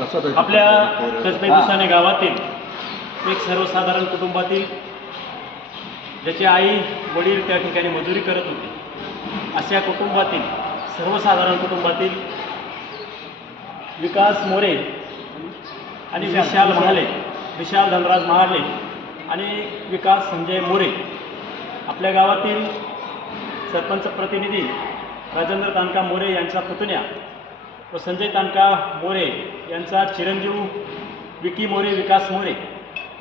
आपल्या कसबे दुसाने गावातील एक सर्वसाधारण कुटुंबातील ज्याचे आई वडील त्या ठिकाणी मजुरी करत होते अशा कुटुंबातील सर्वसाधारण कुटुंबातील विकास मोरे आणि विशाल धनराज महाले आणि विकास संजय मोरे आपल्या गावातील सरपंच प्रतिनिधी राजेंद्र तानका मोरे यांचा पुतण्या व संजय तानका मोरे यांचा चिरंजीव विकी मोरे विकास मोरे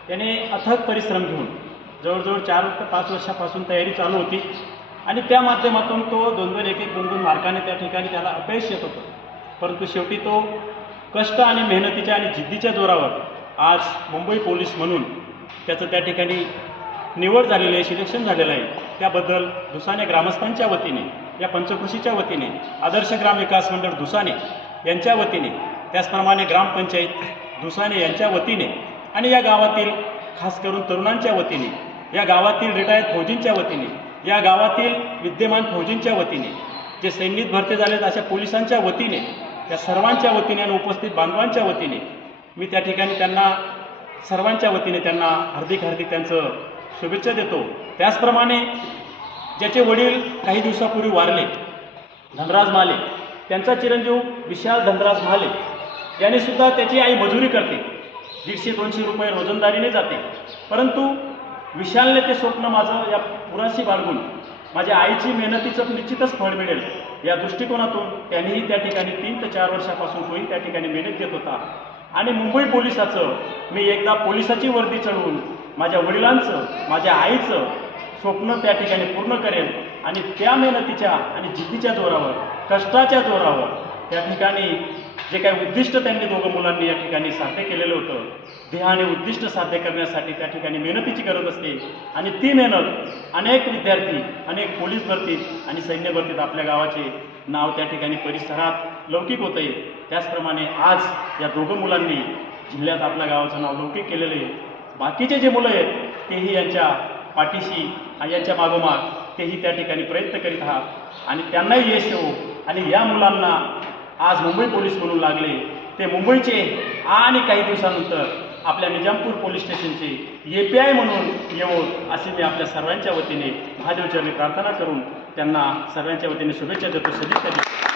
याने अथक परिश्रम घेऊन जवळजवळ 4 ते 5 वर्षापासून तयारी चालू होती आणि त्या माध्यमातून तो 2-2 1-1 2-2 मार्काने त्या ठिकाणी त्याला अपयश येत होतं. परंतु शेवटी तो कष्ट आणि मेहनतीच्या आणि जिद्दीच्या जोरावर आज मुंबई पोलीस म्हणून त्याचं त्या ठिकाणी निवड झालेली आहे, सिलेक्शन झालेलं आहे. त्याबद्दल दुसाने ग्रामस्थांच्या वतीने, या पंचकृषीच्या वतीने, आदर्श ग्राम विकास मंडळ दुसाने यांच्या वतीने, त्याचप्रमाणे ग्रामपंचायत दुसाने यांच्या वतीने आणि या गावातील खास करून तरुणांच्या वतीने, या गावातील रिटायर्ड फौजींच्या वतीने, या गावातील विद्यमान फौजींच्या वतीने, जे सैनिक भरती झालेत अशा पोलिसांच्या वतीने, या सर्वांच्या वतीने आणि उपस्थित बांधवांच्या वतीने मी त्या ठिकाणी त्यांना सर्वांच्या वतीने त्यांना हार्दिक त्यांचं शुभेच्छा देतो. त्याचप्रमाणे ज्याचे वडील काही दिवसापूर्वी वारले धनराज महाले, त्यांचा चिरंजीव विशाल धनराज महाले याने सुद्धा त्याची आई मजुरी करते, 150-200 रुपये रोजंदारीने जाते. परंतु विशालने ते स्वप्न माझं या पुराशी बाळगून माझ्या आईची मेहनतीचं निश्चितच फळ मिळेल या दृष्टिकोनातून त्यांनीही त्या ठिकाणी 3 ते 4 वर्षापासून तोही त्या ठिकाणी मेहनत घेत होता. आणि मुंबई पोलिसाचं मी एकदा पोलिसाची वर्दी चढवून माझ्या वडिलांचं, माझ्या आईचं स्वप्न त्या ठिकाणी पूर्ण करेल आणि त्या मेहनतीच्या आणि जिद्दीच्या जोरावर, कष्टाच्या जोरावर त्या ठिकाणी जे काही उद्दिष्ट त्यांनी दोघं मुलांनी या ठिकाणी साध्य केलेलं होतं, ध्येय आणि उद्दिष्ट साध्य करण्यासाठी त्या ठिकाणी मेहनतीची गरज असते. आणि ती मेहनत अनेक विद्यार्थी, अनेक पोलीस भरतीत आणि सैन्य भरतीत आपल्या गावाचे नाव त्या ठिकाणी परिसरात लौकिक होतं आहे. त्याचप्रमाणे आज या दोघं मुलांनी जिल्ह्यात आपल्या गावाचं नाव लौकिक केलेलं आहे. बाकीचे जे मुलं आहेत तेही यांच्या पाठीशी आणि यांच्या मागोमाग तेही त्या ठिकाणी प्रयत्न करीत आहात आणि त्यांनाही यश येवो. आणि या मुलांना आज मुंबई पोलीस म्हणून लागले ते मुंबईचे आणि काही दिवसानंतर आपल्या निजामपूर पोलीस स्टेशनचे API म्हणून येवो असे मी आपल्या सर्वांच्या वतीने महादेवचरणी प्रार्थना करून त्यांना सर्वांच्या वतीने शुभेच्छा देतो, सदिच्छा देतो.